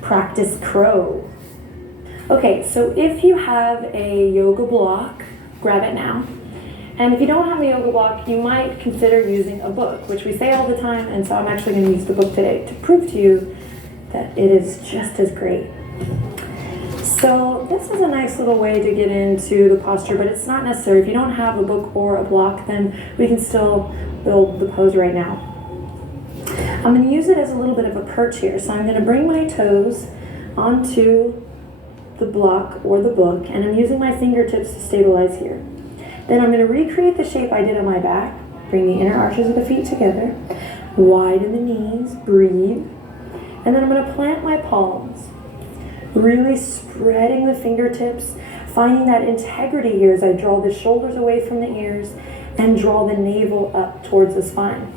practice crow. Okay, so if you have a yoga block, grab it now. And if you don't have a yoga block, you might consider using a book, which we say all the time, and so I'm actually going to use the book today to prove to you that it is just as great. So this is a nice little way to get into the posture, but it's not necessary. If you don't have a book or a block, then we can still build the pose right now. I'm going to use it as a little bit of a perch here. So I'm going to bring my toes onto the block or the book, and I'm using my fingertips to stabilize here. Then I'm going to recreate the shape I did on my back. Bring the inner arches of the feet together. Widen the knees. Breathe. And then I'm going to plant my palms. Really spreading the fingertips. Finding that integrity here as I draw the shoulders away from the ears and draw the navel up towards the spine.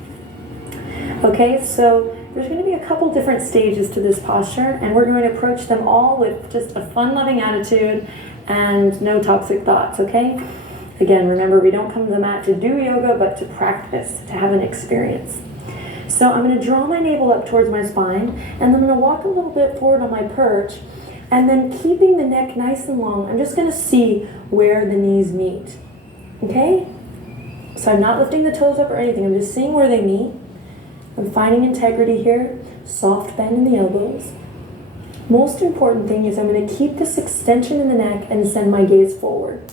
Okay, so there's going to be a couple different stages to this posture, and we're going to approach them all with just a fun-loving attitude and no toxic thoughts, okay? Again, remember, we don't come to the mat to do yoga, but to practice, to have an experience. So I'm going to draw my navel up towards my spine, and then I'm going to walk a little bit forward on my perch, and then keeping the neck nice and long, I'm just going to see where the knees meet, okay? So I'm not lifting the toes up or anything, I'm just seeing where they meet. I'm finding integrity here, soft bend in the elbows. Most important thing is I'm going to keep this extension in the neck and send my gaze forward.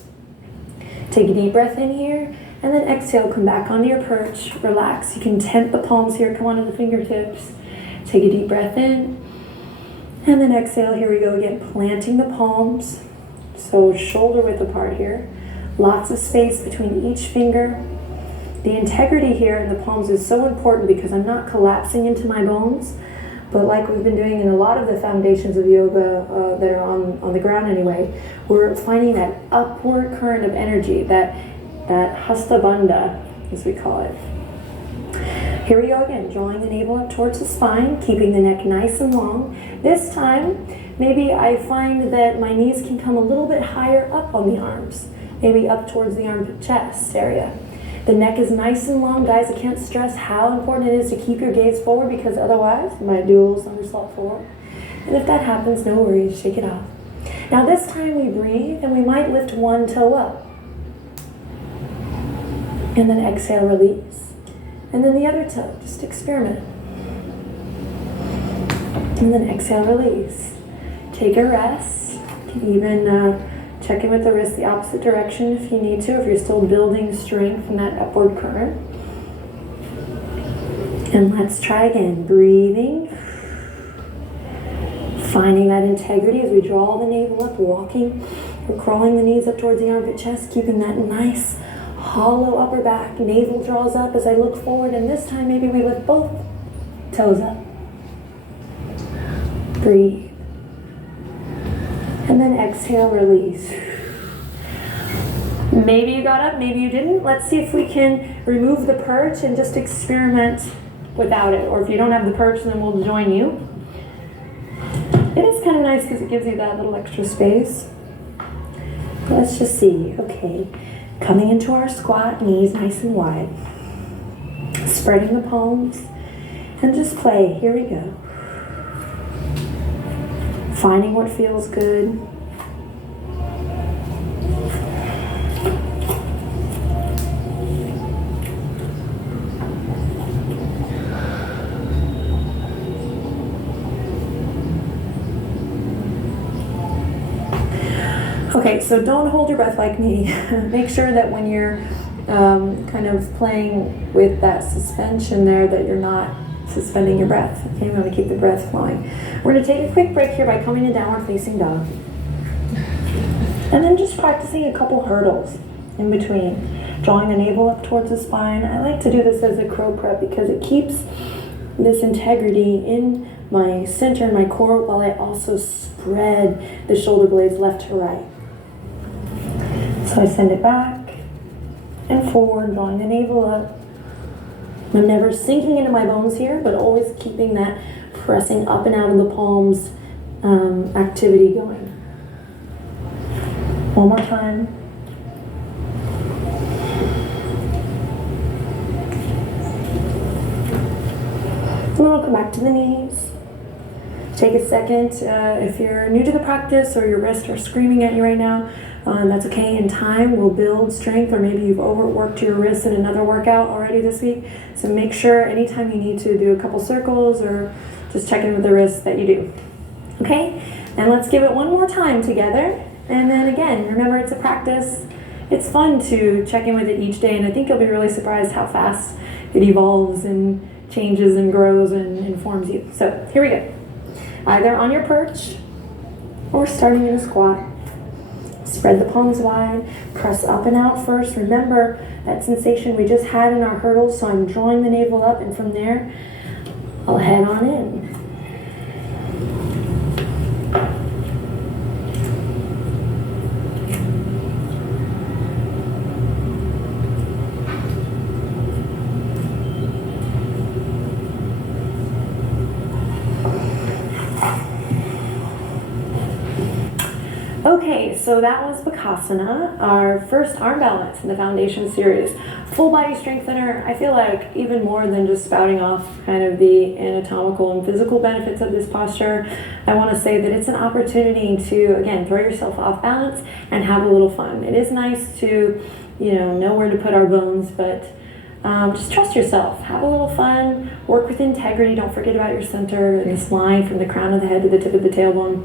Take a deep breath in here, and then exhale, come back onto your perch, relax. You can tent the palms here, come onto the fingertips. Take a deep breath in, and then exhale, here we go again, planting the palms. So shoulder width apart here. Lots of space between each finger. The integrity here in the palms is so important because I'm not collapsing into my bones, but like we've been doing in a lot of the foundations of yoga that are on the ground anyway, we're finding that upward current of energy, that hasta bandha, as we call it. Here we go again, drawing the navel up towards the spine, keeping the neck nice and long. This time, maybe I find that my knees can come a little bit higher up on the arms, maybe up towards the armpit chest area. The neck is nice and long. Guys, I can't stress how important it is to keep your gaze forward, because otherwise you might do a little somersault forward. And if that happens, no worries, shake it off. Now this time we breathe, and we might lift one toe up. And then exhale, release. And then the other toe, just experiment. And then exhale, release. Take a rest. You can even check in with the wrist the opposite direction if you need to, if you're still building strength from that upward current. And let's try again. Breathing. Finding that integrity as we draw the navel up, walking. We're crawling the knees up towards the armpit chest, keeping that nice hollow upper back. Navel draws up as I look forward, and this time maybe we lift both toes up. Breathe. And then exhale, release. Maybe you got up, maybe you didn't. Let's see if we can remove the perch and just experiment without it. Or if you don't have the perch, then we'll join you. It is kind of nice because it gives you that little extra space. Let's just see. Okay, coming into our squat, knees nice and wide. Spreading the palms and just play. Here we go. Finding what feels good. Okay, so don't hold your breath like me. Make sure that when you're kind of playing with that suspension there, that you're not suspending your breath. Okay, we want to keep the breath flowing. We're going to take a quick break here by coming to downward facing dog. And then just practicing a couple hurdles in between. Drawing the navel up towards the spine. I like to do this as a crow prep because it keeps this integrity in my center and my core while I also spread the shoulder blades left to right. So I send it back and forward, drawing the navel up. I'm never sinking into my bones here, but always keeping that pressing up and out of the palms activity going. One more time. And then we'll come back to the knees. Take a second. If you're new to the practice or your wrists are screaming at you right now, that's okay. In time, we'll build strength, or maybe you've overworked your wrists in another workout already this week. So make sure anytime you need to do a couple circles or just check in with the wrists that you do. Okay? And let's give it one more time together. And then again, remember it's a practice. It's fun to check in with it each day, and I think you'll be really surprised how fast it evolves and changes and grows and informs you. So here we go. Either on your perch or starting in a squat. Spread the palms wide, press up and out first. Remember that sensation we just had in our hurdles, so I'm drawing the navel up, and from there, I'll head on in. Okay, so that was Bakasana, our first arm balance in the foundation series. Full body strengthener. I feel like even more than just spouting off kind of the anatomical and physical benefits of this posture, I want to say that it's an opportunity to, again, throw yourself off balance and have a little fun. It is nice to, know where to put our bones, but just trust yourself. Have a little fun. Work with integrity. Don't forget about your center and this line from the crown of the head to the tip of the tailbone.